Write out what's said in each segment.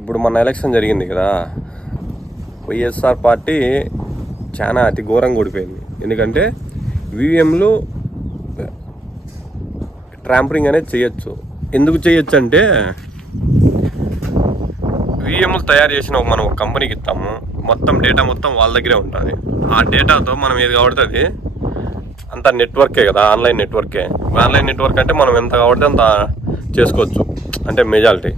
ఇప్పుడు మన ఎలక్షన్ జరిగింది కదా వైఎస్ఆర్ పార్టీ చాలా అతి ఘోరంగా ఓడిపోయింది. ఎందుకంటే వివిఎంలు ట్రాంపరింగ్ అనేది చేయొచ్చు. ఎందుకు చేయొచ్చు అంటే విఎంలు తయారు చేసిన మనం ఒక కంపెనీకి ఇస్తాము. మొత్తం డేటా మొత్తం వాళ్ళ దగ్గరే ఉంటుంది. ఆ డేటాతో మనం ఏది కాబడుతుంది అంత నెట్వర్కే కదా ఆన్లైన్ నెట్వర్కే. ఆన్లైన్ నెట్వర్క్ అంటే మనం ఎంత కావడితే అంత చేసుకోవచ్చు. అంటే మెజారిటీ.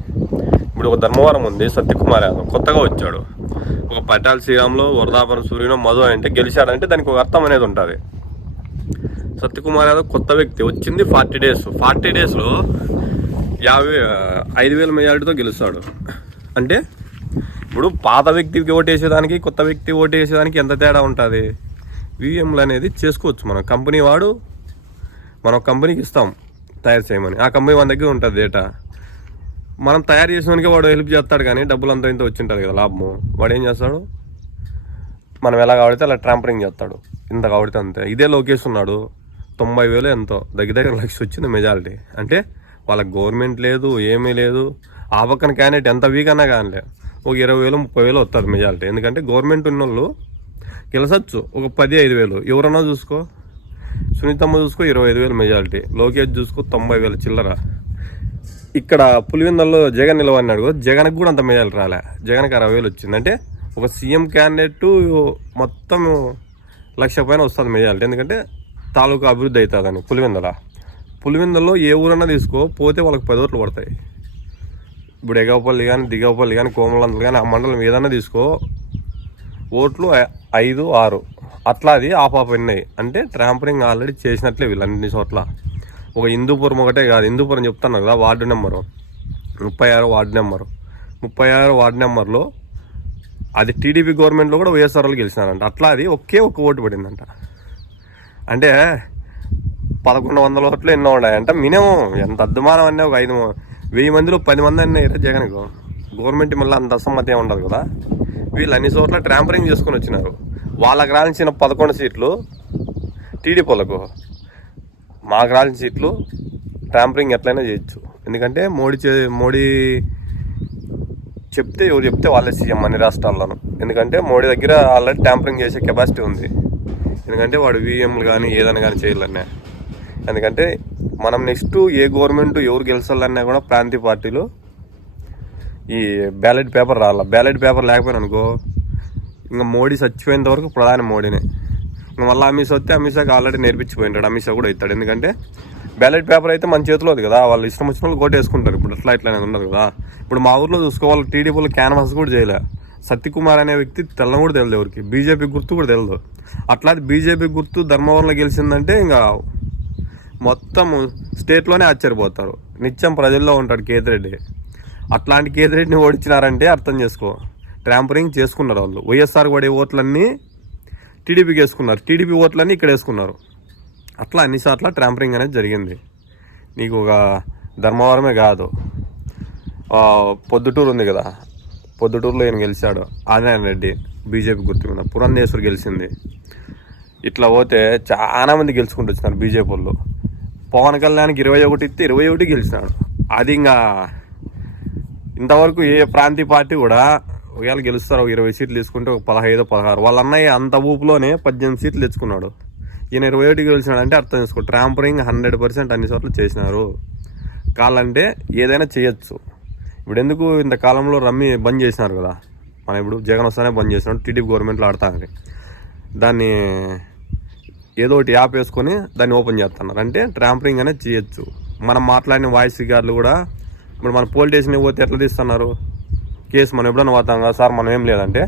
ఇప్పుడు ఒక ధర్మవరం ఉంది సత్యకుమార్ యాదవ్. కొత్తగా వచ్చాడు. ఒక పటాల్ శ్రీరామ్లో వరదాపురం సూర్యునో మధు అంటే గెలిచాడంటే దానికి ఒక అర్థం అనేది ఉంటుంది. సత్యకుమార్ యాదవ్ కొత్త వ్యక్తి. వచ్చింది ఫార్టీ డేస్. ఫార్టీ డేస్లో యాభై ఐదు వేల మెజార్టీతో గెలుస్తాడు. అంటే ఇప్పుడు పాత వ్యక్తికి ఓటేసేదానికి కొత్త వ్యక్తి ఓటేసేదానికి ఎంత తేడా ఉంటుంది? విఎంలు అనేది చేసుకోవచ్చు మనం. కంపెనీ వాడు మనం కంపెనీకి ఇస్తాం తయారు చేయమని. ఆ కంపెనీ మన దగ్గర ఉంటుంది డేటా మనం తయారు చేసినానికి వాడు హెల్ప్ చేస్తాడు కానీ డబ్బులు అంత ఇంత వచ్చింటుంది కదా లాభము. వాడు ఏం చేస్తాడు? మనం ఎలా కావడితే అలా ట్రాంపరింగ్ చేస్తాడు. ఇంత కావడితే అంతే. ఇదే లోకేష్ ఉన్నాడు. తొంభై వేలు ఎంతో. దగ్గర దగ్గర లక్ష వచ్చింది మెజారిటీ అంటే వాళ్ళకి గవర్నమెంట్ లేదు ఏమీ లేదు. ఆ పక్కన క్యాండిడేట్ ఎంత వీక్ అన్నా కానీ ఒక ఇరవై వేలు ముప్పై వేలు వస్తుంది మెజారిటీ ఎందుకంటే గవర్నమెంట్ ఉన్న వాళ్ళు గెలసచ్చు. ఒక పది ఐదు వేలు. ఎవరన్నా చూసుకో. సునీతమ్మ చూసుకో ఇరవై ఐదు వేలు మెజారిటీ లోకేష్ చూసుకో తొంభై వేలు చిల్లర. ఇక్కడ పులివెందల్లో జగన్ నిలవన్నాడు జగన్కి కూడా అంత మెజారిటీ రాలే. జగన్కి అరవై వేలు వచ్చింది. అంటే ఒక సీఎం క్యాండిడేట్ మొత్తం లక్ష పైన వస్తుంది మెజారిటీ. ఎందుకంటే తాలూకా అభివృద్ధి అవుతుందని పులివెందల. పులివెందల్లో ఏ ఊరన్నా తీసుకో పోతే వాళ్ళకి పది ఓట్లు పడతాయి. ఇప్పుడు ఎగవపల్లి కానీ దిగవపల్లి కానీ కోమలందలు కానీ ఆ మండలం ఏదన్నా తీసుకో ఓట్లు ఐదు ఆరు. అట్లా అది ఆఫ్ ఆఫ్ ఉన్నాయి అంటే ట్రాంపరింగ్ ఆల్రెడీ చేసినట్లే వీళ్ళు అన్ని చోట్ల. ఒక హిందూపురం ఒకటే కాదు. హిందూపురం చెప్తాను కదా వార్డు నెంబరు. ముప్పై ఆరు వార్డు నెంబరు. ముప్పై ఆరు వార్డు నెంబర్లో అది టీడీపీ గవర్నమెంట్లో కూడా వైఎస్ఆర్ వాళ్ళు గెలిచినారంట. అట్లా అది ఒకే ఒక్క ఓటు పడిందంట. అంటే పదకొండు వందల ఓట్లు ఎన్నో ఉన్నాయంట. మినిమం ఎంత అద్దుమానం అన్నీ ఒక ఐదు వెయ్యి మందిలో పది మంది అన్నాయి జగన్కు గవర్నమెంట్ మళ్ళీ అంత అసమ్మతి ఉండదు కదా. వీళ్ళు అన్ని చోట్ల ట్రాంపరింగ్ చేసుకొని వచ్చినారు. వాళ్ళకి రాల్సిన పదకొండు సీట్లు టీడీపీలకు మాకు రాల్సిన సీట్లు ట్రాంపరింగ్ ఎట్లయినా చేయొచ్చు. ఎందుకంటే మోడీ చే మోడీ చెప్తే ఎవరు చెప్తే వాళ్ళే సీఎం అన్ని రాష్ట్రాల్లోనూ. ఎందుకంటే మోడీ దగ్గర ఆల్రెడీ ట్యాంపరింగ్ చేసే కెపాసిటీ ఉంది. ఎందుకంటే వాడు విఎంలు కానీ ఏదైనా కానీ చేయాలన్నా ఎందుకంటే మనం నెక్స్ట్ ఏ గవర్నమెంట్ ఎవరు గెలిచాలన్నా కూడా ప్రాంతీయ పార్టీలు ఈ బ్యాలెట్ పేపర్ రాల. బ్యాలెట్ పేపర్ లేకపోయినా అనుకో ఇంకా మోడీ చచ్చిపోయేంత వరకు ప్రధాని మోడీనే. మళ్ళీ అమీస్ వస్తే అమీషాకి ఆల్రెడీ నేర్పించిపోయింటాడు. అమిత్ కూడా అవుతాడు ఎందుకంటే బ్యాలెట్ పేపర్ అయితే మన చేతిలో ఉంది కదా. వాళ్ళు ఇష్టం వచ్చిన వాళ్ళు కోటేసుకుంటారు ఇప్పుడు అట్లా ఇట్లా ఉండదు కదా. ఇప్పుడు మా ఊర్లో చూసుకోవాలి టీడీపీలో క్యాన్వాస్ కూడా చేయలే. సత్యకుమార్ అనే వ్యక్తి తెల్లం కూడా తెలియదు ఎవరికి. బీజేపీ గుర్తు కూడా తెలియదు. అట్లా బీజేపీ గుర్తు ధర్మవరంలో గెలిచిందంటే ఇంకా మొత్తం స్టేట్లోనే ఆశ్చర్యపోతారు. నిత్యం ప్రజల్లో ఉంటాడు కేతిరెడ్డి. అట్లాంటి కేతిరెడ్డిని ఓడించినారంటే అర్థం చేసుకో. ట్రాంపరింగ్ చేసుకున్నారు వాళ్ళు. వైఎస్ఆర్ పడే ఓట్లన్నీ టీడీపీకి వేసుకున్నారు టీడీపీ ఓట్లన్నీ ఇక్కడ వేసుకున్నారు. అట్లా అన్నిసార్ల ట్రాంపరింగ్ అనేది జరిగింది. నీకు ఒక ధర్మవరమే కాదు. పొద్దుటూరు ఉంది కదా. పొద్దుటూరులో ఈయన గెలిచాడు. ఆదినారాయణ రెడ్డి బీజేపీ గుర్తు మీద పురంధేశ్వర్ గెలిచింది. ఇట్లా పోతే చాలా మంది గెలుచుకుంటూ వచ్చినారు బీజేపీ వాళ్ళు పవన్ కళ్యాణ్కి ఇరవై ఒకటి ఇస్తే ఇరవై ఒకటి గెలిచినాడు. అది ఇంకా ఇంతవరకు ఏ ప్రాంతీయ పార్టీ కూడా ఒకవేళ గెలుస్తారు ఒక ఇరవై సీట్లు తీసుకుంటే ఒక పదహైదు పదహారు. వాళ్ళ అన్నయ్య అంత ఊపులోనే పద్దెనిమిది సీట్లు తెచ్చుకున్నాడు. ఈయన ఇరవై ఒకటి గెలిచినాడు అంటే అర్థం చేసుకో ట్రాంపరింగ్ హండ్రెడ్ పర్సెంట్ అన్ని చోట్ల చేసినారు. కాలంటే ఏదైనా చేయొచ్చు. ఇప్పుడు ఎందుకు ఇంత కాలంలో రమ్మి బంద్ చేసినారు కదా? మనం ఇప్పుడు జగన్ వస్తానే బంద్ చేసినాడు టీడీపీ గవర్నమెంట్లో ఆడతానని దాన్ని ఏదో ఒకటి యాప్ వేసుకొని దాన్ని ఓపెన్ చేస్తున్నారు. అంటే ట్రాంపరింగ్ అనేది చేయొచ్చు. మనం మాట్లాడిన వాయిస్ రికార్డులు కూడా ఇప్పుడు మన పోలీస్ స్టేషన్కి పోతే ఎట్లా తీస్తున్నారు? కేసు మనం ఎప్పుడైనా పోతాం కదా సార్ మనం ఏం లేదంటే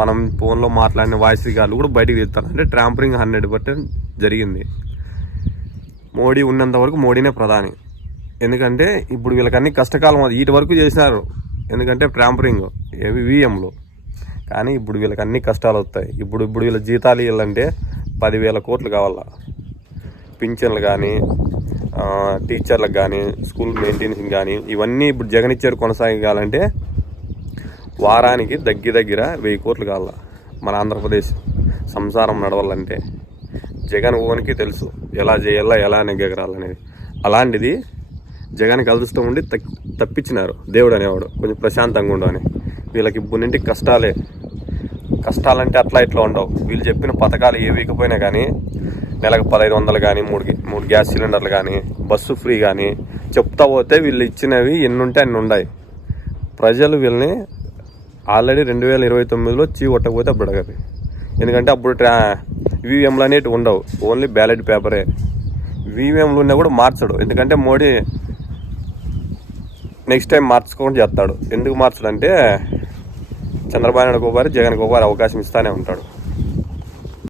మనం ఫోన్లో మాట్లాడిన వాయిస్ రికార్డులు కూడా బయటకు తీస్తారు. అంటే ట్రాంపరింగ్ హండ్రెడ్ పర్సెంట్ జరిగింది. మోడీ ఉన్నంత వరకు మోడీనే ప్రధాని. ఎందుకంటే ఇప్పుడు వీళ్ళకి అన్ని కష్టకాలం అది వీటి వరకు చేసినారు. ఎందుకంటే ట్రాంపరింగ్ ఏవి విఎంలు కానీ ఇప్పుడు వీళ్ళకి అన్ని కష్టాలు వస్తాయి. ఇప్పుడు ఇప్పుడు వీళ్ళ జీతాలు ఇవ్వాలంటే పదివేల కోట్లు కావాలా? పింఛన్లు కానీ టీచర్లకు కానీ స్కూల్ మెయింటెనెన్స్ కానీ ఇవన్నీ ఇప్పుడు జగన్ ఇచ్చారు కొనసాగాలంటే వారానికి దగ్గర దగ్గర వెయ్యి కోట్లు కావాల? మన ఆంధ్రప్రదేశ్ సంసారం నడవాలంటే జగన్ ఓనికి తెలుసు ఎలా చేయాలా ఎలా నెగ్గగరాలనేది. అలాంటిది జగన్ కలుస్తూ ఉండి తప్పించినారు దేవుడు అనేవాడు. కొంచెం ప్రశాంతంగా ఉండవని వీళ్ళకి ఇప్పుడింటికి కష్టాలే. కష్టాలంటే అట్లా ఇట్లా ఉండవు. వీళ్ళు చెప్పిన పథకాలు ఏ కానీ నెలకు పదహైదు వందలు కానీ మూడు మూడు గ్యాస్ సిలిండర్లు కానీ బస్సు ఫ్రీ కానీ చెప్తా పోతే వీళ్ళు ఇచ్చినవి ఎన్ని ఉంటే అన్ని ఉన్నాయి ప్రజలు వీళ్ళని ఆల్రెడీ రెండు వేల ఇరవై తొమ్మిదిలో చీ కొట్టకపోతే అప్పుడు అడగదు. ఎందుకంటే అప్పుడు ట్రా ఈవీఎంలు అనేటివి ఉండవు. ఓన్లీ బ్యాలెట్ పేపరే ఈవీఎంలు ఉన్నా కూడా మార్చడు. ఎందుకంటే మోడీ నెక్స్ట్ టైం మార్చుకోకుండా చేస్తాడు. ఎందుకు మార్చడంటే చంద్రబాబు నాయుడు ఒకసారి జగన్కి ఒకసారి అవకాశం ఇస్తానే ఉంటాడు.